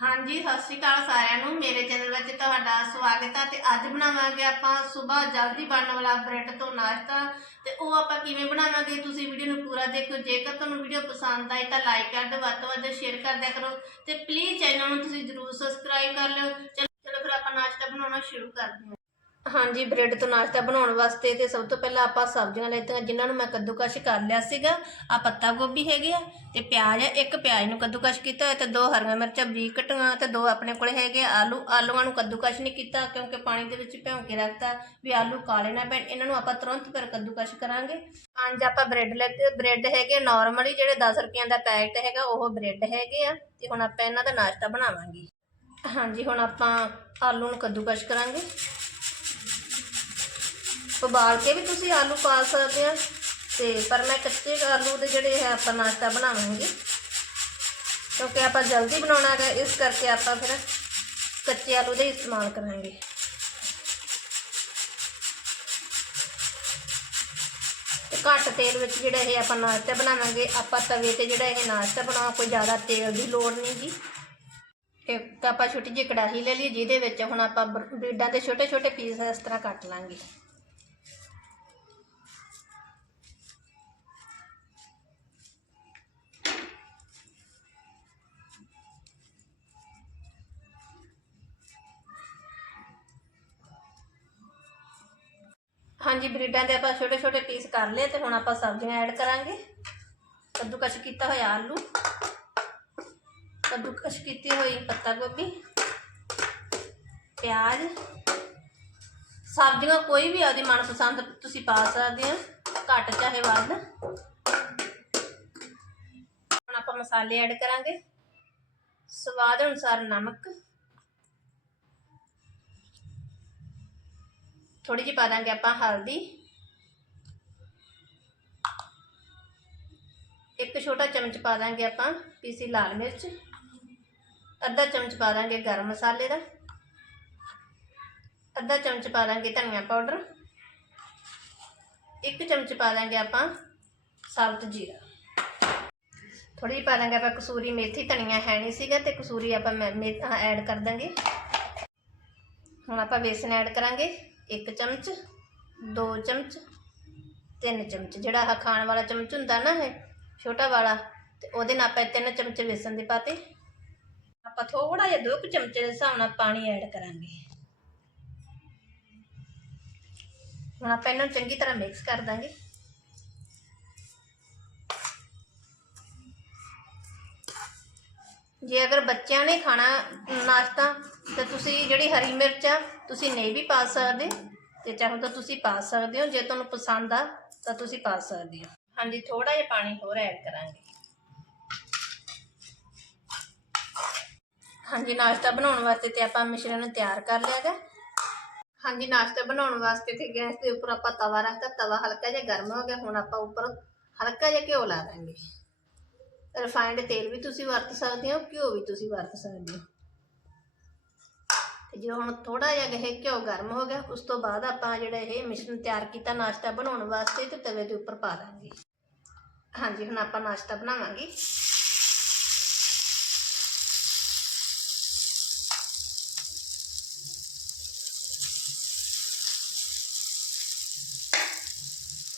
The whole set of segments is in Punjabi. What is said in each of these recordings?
ਹਾਂਜੀ, ਸਤਿ ਸ਼੍ਰੀ ਅਕਾਲ ਸਾਰਿਆਂ ਨੂੰ। ਮੇਰੇ ਚੈਨਲ ਵਿੱਚ ਤੁਹਾਡਾ ਸਵਾਗਤ ਹੈ ਤੇ ਅੱਜ ਬਣਾਵਾਂਗੇ ਆਪਾਂ ਸਵੇਰ ਜਲਦੀ ਬਣਨ ਵਾਲਾ ਬ੍ਰੈਡ ਤੋਂ ਨਾਸ਼ਤਾ। ਤੇ ਉਹ ਆਪਾਂ ਕਿਵੇਂ ਬਣਾਵਾਂਗੇ ਤੁਸੀਂ ਵੀਡੀਓ ਨੂੰ ਪੂਰਾ ਦੇਖੋ। ਜੇਕਰ ਤੁਹਾਨੂੰ ਵੀਡੀਓ ਪਸੰਦ ਆਈ ਤਾਂ ਲਾਈਕ ਕਰ ਦਿਓ, ਵੱਧ ਤੋਂ ਵੱਧ ਸ਼ੇਅਰ ਕਰ ਦਿਆ ਕਰੋ। ਤੇ ਪਲੀਜ਼ ਚੈਨਲ ਨੂੰ ਤੁਸੀਂ ਜਰੂਰ ਸਬਸਕ੍ਰਾਈਬ ਕਰ ਲਿਓ। ਚਲੋ ਚਲੋ ਫਿਰ ਆਪਾਂ ਨਾਸ਼ਤਾ ਬਣਾਉਣਾ ਸ਼ੁਰੂ ਕਰਦੇ ਹਾਂ। ਹਾਂਜੀ, ਬ੍ਰੈਡ ਤੋਂ ਨਾਸ਼ਤਾ ਬਣਾਉਣ ਵਾਸਤੇ ਤੇ ਸਭ ਤੋਂ ਪਹਿਲਾਂ ਆਪਾਂ ਸਬਜ਼ੀਆਂ ਲੈਤੀਆਂ ਜਿਨ੍ਹਾਂ ਨੂੰ ਮੈਂ ਕੱਦੂਕਸ਼ ਕਰ ਲਿਆ ਸੀਗਾ। ਆ ਪੱਤਾ ਗੋਭੀ ਹੈਗੇ ਆ ਤੇ ਪਿਆਜ਼ ਆ, ਇੱਕ ਪਿਆਜ਼ ਨੂੰ ਕੱਦੂਕਸ਼ ਕੀਤਾ ਹੋਇਆ ਤੇ ਦੋ ਹਰੀਆਂ ਮਿਰਚਾਂ ਬਰੀਕ ਕੱਟੀਆਂ ਤੇ ਦੋ ਆਪਣੇ ਕੋਲੇ ਹੈਗੇ ਆਲੂ। ਆਲੂਆਂ ਨੂੰ ਕੱਦੂਕਸ਼ ਨਹੀਂ ਕੀਤਾ ਕਿਉਂਕਿ ਪਾਣੀ ਦੇ ਵਿੱਚ ਭਿਉਂ ਕੇ ਰੱਖਤਾ ਵੀ ਆਲੂ ਕਾਲੇ ਨਾ ਪੈਣ। ਇਹਨਾਂ ਨੂੰ ਆਪਾਂ ਤੁਰੰਤ ਫਿਰ ਕੱਦੂਕਸ਼ ਕਰਾਂਗੇ। ਪੰਜ ਆਪਾਂ ਬ੍ਰੈਡ ਲੈਤੇ ਬ੍ਰੈਡ ਹੈਗੇ ਨਾਰਮਲੀ ਜਿਹੜੇ 10 ਰੁਪਈਆਂ ਦਾ ਪੈਕਟ ਹੈਗਾ, ਉਹ ਬ੍ਰੈਡ ਹੈਗੇ ਆ ਤੇ ਹੁਣ ਆਪਾਂ ਇਹਨਾਂ ਦਾ ਨਾਸ਼ਤਾ ਬਣਾਵਾਂਗੇ। ਹਾਂਜੀ, ਹੁਣ ਆਪਾਂ ਆਲੂ ਨੂੰ ਕੱਦੂਕਸ਼ ਕਰਾਂਗੇ। ਉਬਾਲ ਕੇ ਵੀ ਤੁਸੀਂ ਆਲੂ ਪਾ ਸਕਦੇ ਆ। ਤੇ ਪਰ ਮੈਂ ਕੱਚੇ ਆਲੂ ਦੇ ਜਿਹੜੇ ਹੈ ਆਪਾਂ ਨਾਸ਼ਤਾ ਬਣਾਵਾਂਗੇ, ਕਿਉਂਕਿ ਆਪਾਂ ਜਲਦੀ ਬਣਾਉਣਾ ਹੈ ਇਸ ਕਰਕੇ ਆਪਾਂ ਫਿਰ ਕੱਚੇ ਆਲੂ ਦੇ ਇਸਤੇਮਾਲ ਕਰਾਂਗੇ। ਤੇ ਘੱਟ ਤੇਲ ਵਿੱਚ ਜਿਹੜਾ ਇਹ ਆਪਾਂ ਨਾਸ਼ਤਾ ਬਣਾਵਾਂਗੇ, ਆਪਾਂ ਤਵੇ ਤੇ ਜਿਹੜਾ ਇਹ ਨਾਸ਼ਤਾ ਬਣਾਉਣਾ ਕੋਈ ਜ਼ਿਆਦਾ ਤੇਲ ਦੀ ਲੋੜ ਨਹੀਂ ਜੀ। ਇੱਕ ਆਪਾਂ ਛੋਟੀ ਜਿਹੀ ਕੜਾਹੀ ਲੈ ਲਈ ਜਿਹਦੇ ਵਿੱਚ ਹੁਣ ਆਪਾਂ ਬਰ- ਬਰੀਡਾਂ ਦੇ ਛੋਟੇ ਛੋਟੇ ਪੀਸ ਇਸ ਤਰ੍ਹਾਂ ਕੱਟ ਲਾਂਗੇ। ਹਾਂਜੀ, ਬਰੀਡਾਂ ਦੇ ਆਪਾਂ ਛੋਟੇ ਛੋਟੇ ਪੀਸ ਕਰ ਲਏ ਤੇ ਹੁਣ ਆਪਾਂ ਸਬਜ਼ੀਆਂ ਐਡ ਕਰਾਂਗੇ। ਕੱਦੂਕਸ਼ ਕੀਤਾ ਹੋਇਆ ਆਲੂ। ਕੱਦੂਕਸ਼ ਕੀਤੀ ਹੋਈ ਪੱਤਾ ਗੋਭੀ। ਪਿਆਜ਼। ਸਬਜ਼ੀਆਂ ਕੋਈ ਵੀ ਆਪਦੀ ਮਨਪਸੰਦ ਤੁਸੀਂ ਪਾ ਸਕਦੇ ਹੋ, ਘੱਟ ਚਾਹੇ ਵੱਧ। ਹੁਣ ਆਪਾਂ ਮਸਾਲੇ ਐਡ ਕਰਾਂਗੇ। ਸਵਾਦ ਅਨੁਸਾਰ ਨਮਕ। ਥੋੜੀ ਜਿਹੀ ਪਾ ਦਾਂਗੇ ਆਪਾਂ ਹਲਦੀ। ਇੱਕ ਛੋਟਾ ਚਮਚ ਪਾ ਦਾਂਗੇ ਆਪਾਂ ਪੀਸੀ ਲਾਲ ਮਿਰਚ। ਅੱਧਾ ਚਮਚ ਪਾ ਦਾਂਗੇ ਗਰਮ ਮਸਾਲੇ ਦਾ। ਅੱਧਾ ਚਮਚ ਪਾ ਦਾਂਗੇ ਧਨੀਆ ਪਾਊਡਰ। ਇੱਕ ਚਮਚ ਪਾ ਦਾਂਗੇ ਆਪਾਂ ਸਾਬਤ ਜੀਰਾ। ਥੋੜੀ ਜਿਹੀ ਪਾ ਦਾਂਗੇ ਆਪਾਂ ਕਸੂਰੀ ਮੇਥੀ, ਧਨੀਆ ਹੈ ਨਹੀਂ ਸੀਗਾ ਤੇ ਕਸੂਰੀ ਆਪਾਂ ਐਡ ਕਰ ਦਾਂਗੇ। ਹੁਣ ਆਪਾਂ ਬੇਸਨ ਐਡ ਕਰਾਂਗੇ। ਇੱਕ ਚਮਚ, ਦੋ ਚਮਚ, ਤਿੰਨ ਚਮਚ। ਜਿਹੜਾ ਆਹ ਖਾਣ ਵਾਲਾ ਚਮਚ ਹੁੰਦਾ ਨਾ ਇਹ, ਛੋਟਾ ਵਾਲਾ, ਤੇ ਉਹਦੇ ਨਾਲ ਆਪਾਂ ਤਿੰਨ ਚਮਚ ਬੇਸਨ ਦੇ ਪਾਤੇ। ਆਪਾਂ ਥੋੜਾ ਜਿਹਾ ਦੋ ਕੁ ਚਮਚੇ ਦੇ ਹਿਸਾਬ ਨਾਲ ਪਾਣੀ ਐਡ ਕਰਾਂਗੇ। ਹੁਣ ਆਪਾਂ ਇਹਨਾਂ ਨੂੰ ਚੰਗੀ ਤਰ੍ਹਾਂ ਮਿਕਸ ਕਰ ਦਾਂਗੇ। ਜੇ ਅਗਰ ਬੱਚਿਆਂ ਨੇ ਖਾਣਾ, ਨਾਸ਼ਤਾ ਤੇ ਤੁਸੀਂ ਜਿਹੜੀ ਹਰੀ ਮਿਰਚ ਆ, ਤੁਸੀਂ ਨਹੀਂ ਵੀ ਪਾ ਸਕਦੇ ਤੇ ਚਾਹੋ ਤਾਂ ਤੁਸੀਂ ਪਾ ਸਕਦੇ ਹੋ, ਜੇ ਤੁਹਾਨੂੰ ਪਸੰਦ ਆ, ਤਾਂ ਤੁਸੀਂ ਪਾ ਸਕਦੇ ਹੋ। ਹਾਂਜੀ ਥੋੜਾ ਜਿਹਾ ਪਾਣੀ ਹੋਰ ਐਡ ਕਰਾਂਗੇ। ਹਾਂਜੀ, ਨਾਸ਼ਤਾ ਬਣਾਉਣ ਵਾਸਤੇ ਤੇ ਆਪਾਂ ਮਿਸ਼ਰਣ ਨੂੰ ਤਿਆਰ ਕਰ ਲਿਆ ਗਾ। ਹਾਂਜੀ, ਨਾਸ਼ਤਾ ਬਣਾਉਣ ਵਾਸਤੇ ਤੇ ਗੈਸ ਦੇ ਉੱਪਰ ਆਪਾਂ ਤਵਾ ਰੱਖਤਾ। ਤਵਾ ਹਲਕਾ ਜਿਹਾ ਗਰਮ ਹੋ ਗਿਆ, ਹੁਣ ਆਪਾਂ ਉੱਪਰ ਹਲਕਾ ਜਿਹਾ ਘਿਓ ਲਾ ਦਾਂਗੇ। ਰਿਫਾਈਨਡ ਤੇਲ ਵੀ ਤੁਸੀਂ ਵਰਤ ਸਕਦੇ ਹੋ, ਘਿਓ ਵੀ ਤੁਸੀਂ ਵਰਤ ਸਕਦੇ ਹੋ। ਜੇ ਹੁਣ ਥੋੜਾ ਜਿਹਾ ਇਹ ਘਿਓ ਗਰਮ ਹੋ ਗਿਆ, ਉਸ ਤੋਂ ਬਾਅਦ ਆਪਾਂ ਜਿਹੜਾ ਇਹ ਮਿਸ਼ਰਣ ਤਿਆਰ ਕੀਤਾ ਨਾਸ਼ਤਾ ਬਣਾਉਣ ਵਾਸਤੇ ਤੇ ਤਵੇ ਦੇ ਉੱਪਰ ਪਾ ਦਾਂਗੇ। ਹਾਂਜੀ, ਹੁਣ ਆਪਾਂ ਨਾਸ਼ਤਾ ਬਣਾਵਾਂਗੇ।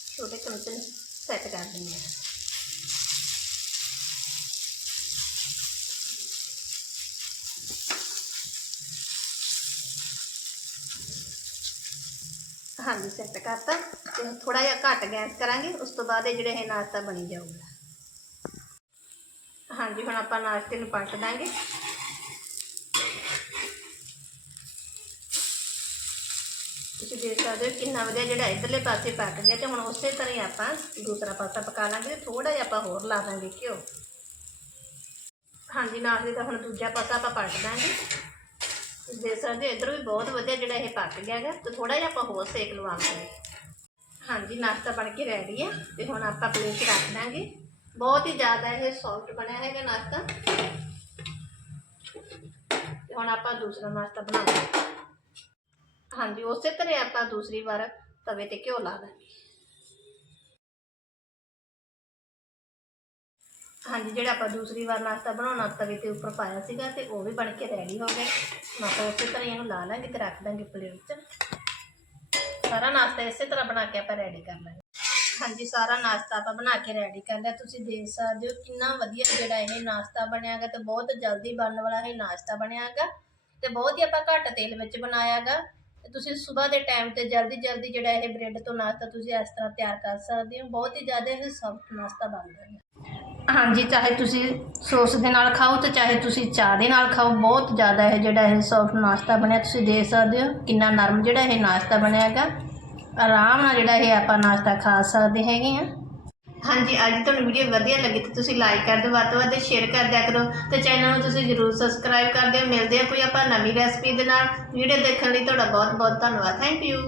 ਛੋਟੇ ਚਮਚ ਸੈੱਟ ਕਰ ਦਿੰਦੇ ਹਾਂ। ਹਾਂਜੀ ਸੈੱਟ ਕਰਤਾ ਤੇ ਥੋੜਾ ਜਿਹਾ ਘੱਟ ਗੈਸ ਕਰਾਂਗੇ, ਉਸ ਤੋਂ ਬਾਅਦ ਇਹ ਜਿਹੜੇ ਇਹ ਨਾਸ਼ਤਾ ਬਣੀ ਜਾਊਗਾ। ਹਾਂਜੀ, ਹੁਣ ਆਪਾਂ ਨਾਸ਼ਤੇ ਨੂੰ ਪਲਟ ਦਾਂਗੇ। ਤੁਸੀਂ ਦੇਖ ਸਕਦੇ ਹੋ ਕਿੰਨਾ ਵਧੀਆ ਜਿਹੜਾ ਇਧਰਲੇ ਪਾਸੇ ਪੱਕ ਗਿਆ ਤੇ ਹੁਣ ਉਸੇ ਤਰ੍ਹਾਂ ਹੀ ਆਪਾਂ ਦੂਸਰਾ ਪਾਸਾ ਪਕਾ ਲਾਂਗੇ ਥੋੜਾ ਜਿਹਾ ਆਪਾਂ ਹੋਰ ਲਾ ਦਾਂਗੇ ਘਿਓ। ਹਾਂਜੀ, ਨਾਸ਼ਤੇ ਦਾ ਹੁਣ ਦੂਜਾ ਪਾਸਾ ਆਪਾਂ ਪਲਟ ਦਾਂਗੇ। ਤੁਸੀਂ ਦੇਖ ਸਕਦੇ ਹੋ, ਇੱਧਰ ਵੀ ਬਹੁਤ ਵਧੀਆ ਜਿਹੜਾ ਇਹ ਪੱਕ ਗਿਆ ਹੈਗਾ, ਤੇ ਥੋੜਾ ਜਿਹਾ ਆਪਾਂ ਹੋਰ ਸੇਕ ਲਵਾਵਾਂਗੇ ਹਾਂਜੀ, ਨਾਸ਼ਤਾ ਬਣ ਕੇ ਰੈਡੀ ਹੈ ਤੇ ਹੁਣ ਆਪਾਂ ਪਲੇਟ 'ਚ ਰੱਖ ਦਾਂਗੇ। ਬਹੁਤ ਹੀ ਜ਼ਿਆਦਾ ਇਹ ਸੌਫਟ ਬਣਿਆ ਹੈਗਾ ਨਾਸ਼ਤਾ। ਤੇ ਹੁਣ ਆਪਾਂ ਦੂਸਰਾ ਨਾਸ਼ਤਾ ਬਣਾਵਾਂਗੇ ਹਾਂਜੀ, ਉਸੇ ਤਰ੍ਹਾਂ ਆਪਾਂ ਦੂਸਰੀ ਵਾਰ ਤਵੇ ਤੇ ਘਿਓ ਲਾ ਦਾਂਗੇ। ਹਾਂਜੀ, ਜਿਹੜਾ ਆਪਾਂ ਦੂਸਰੀ ਵਾਰ ਨਾਸ਼ਤਾ ਬਣਾਉਣਾ ਤਵੇ ਤੇ ਉੱਪਰ ਪਾਇਆ ਸੀਗਾ ਤੇ ਉਹ ਵੀ ਬਣ ਕੇ ਰੈਡੀ ਹੋ ਗਿਆ ਹੁਣ ਆਪਾਂ ਉਸੇ ਤਰ੍ਹਾਂ ਹੀ ਇਹਨੂੰ ਲਾ ਲਾਂਗੇ ਤੇ ਰੱਖ ਦਾਂਗੇ ਪਲੇਟ 'ਚ। ਸਾਰਾ ਨਾਸ਼ਤਾ ਇਸੇ ਤਰ੍ਹਾਂ ਬਣਾ ਕੇ ਆਪਾਂ ਰੈਡੀ ਕਰ ਲਾਂਗੇ। ਹਾਂਜੀ, ਸਾਰਾ ਨਾਸ਼ਤਾ ਆਪਾਂ ਬਣਾ ਕੇ ਰੈਡੀ ਕਰ ਲਿਆ। ਤੁਸੀਂ ਦੇਖ ਸਕਦੇ ਹੋ ਕਿੰਨਾ ਵਧੀਆ ਜਿਹੜਾ ਇਹ ਨਾਸ਼ਤਾ ਬਣਿਆਗਾ ਤੇ ਬਹੁਤ ਜਲਦੀ ਬਣਨ ਵਾਲਾ ਇਹ ਨਾਸ਼ਤਾ ਬਣਿਆਗਾ ਤੇ ਬਹੁਤ ਹੀ ਆਪਾਂ ਘੱਟ ਤੇਲ ਵਿੱਚ ਬਣਾਇਆਗਾ ਤੇ ਤੁਸੀਂ ਸਵੇਰ ਦੇ ਟਾਈਮ ਤੇ ਜਲਦੀ ਜਲਦੀ ਜਿਹੜਾ ਇਹ ਬ੍ਰੈਡ ਤੋਂ ਨਾਸ਼ਤਾ ਤੁਸੀਂ ਇਸ ਤਰ੍ਹਾਂ ਤਿਆਰ ਕਰ ਸਕਦੇ ਹੋ। ਬਹੁਤ ਹੀ ਜ਼ਿਆਦਾ ਇਹ ਸੌਫਟ ਨਾਸ਼ਤਾ ਬਣਦਾ ਹੈ ਹਾਂਜੀ, ਚਾਹੇ ਤੁਸੀਂ ਸੌਸ ਦੇ ਨਾਲ ਖਾਓ ਤੇ ਚਾਹੇ ਤੁਸੀਂ ਚਾਹ ਦੇ ਨਾਲ ਖਾਓ, ਬਹੁਤ ਜ਼ਿਆਦਾ ਇਹ ਜਿਹੜਾ ਇਹ ਸੌਫਟ ਨਾਸ਼ਤਾ ਬਣਿਆ, ਤੁਸੀਂ ਦੇਖ ਸਕਦੇ ਹੋ ਕਿੰਨਾ ਨਰਮ ਜਿਹੜਾ ਇਹ ਨਾਸ਼ਤਾ ਬਣਿਆ ਹੈਗਾ। ਆਰਾਮ ਨਾਲ ਜਿਹੜਾ ਇਹ ਆਪਾਂ ਨਾਸ਼ਤਾ ਖਾ ਸਕਦੇ ਹੈਗੇ ਆ ਹਾਂਜੀ, ਅੱਜ ਤੁਹਾਨੂੰ ਵੀਡੀਓ ਵਧੀਆ ਲੱਗੀ ਤੇ ਤੁਸੀਂ ਲਾਈਕ ਕਰ ਦਿਓ, ਵੱਧ ਤੋਂ ਵੱਧ ਸ਼ੇਅਰ ਕਰ ਦਿਆ ਕਰੋ ਤੇ ਚੈਨਲ ਨੂੰ ਤੁਸੀਂ ਜਰੂਰ ਸਬਸਕ੍ਰਾਈਬ ਕਰ ਦਿਓ। ਮਿਲਦੇ ਆ ਕੋਈ ਆਪਾਂ ਨਵੀਂ ਰੈਸਪੀ ਦੇ ਨਾਲ। ਵੀਡੀਓ ਦੇਖਣ ਲਈ ਤੁਹਾਡਾ ਬਹੁਤ ਬਹੁਤ ਧੰਨਵਾਦ। Thank you